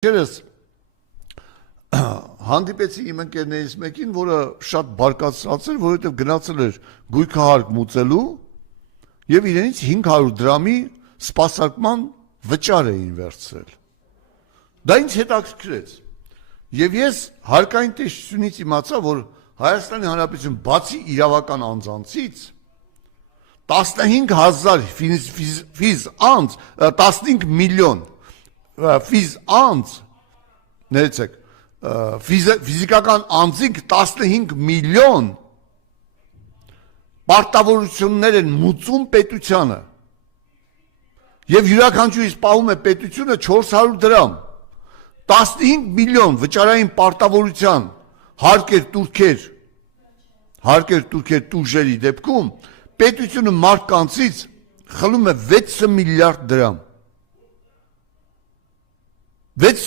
Չերս հանդիպեցի իմ ընկերներից մեկին, որը շատ բարկացած էր, որովհետև գնացել էր գույքահարկ մուծելու եւ իրենից 500 դրամի սպասարկման վճար էին վերցրել։ Դա ինձ հետաքրքրեց։ Եվ ես հարկային տեսչությունից իմացա, որ Հայաստանի Հանրապետություն բացի իրավական անձանցից 15,000 ֆիզ անձ, 15 միլիոն ֆիզ անձ, ներեցեք, ֆիզիկական անձինք 15 միլիոն պարտավորություններ են մուծում պետությանը եւ յուրաքանչյուրից պահում է պետությունը 400 դրամ 15 միլիոն վճարային պարտավորության հարկեր տուրքեր տուժերի դեպքում պետությունը մարդկանցից խլում է 6 միլիարդ դրամ 6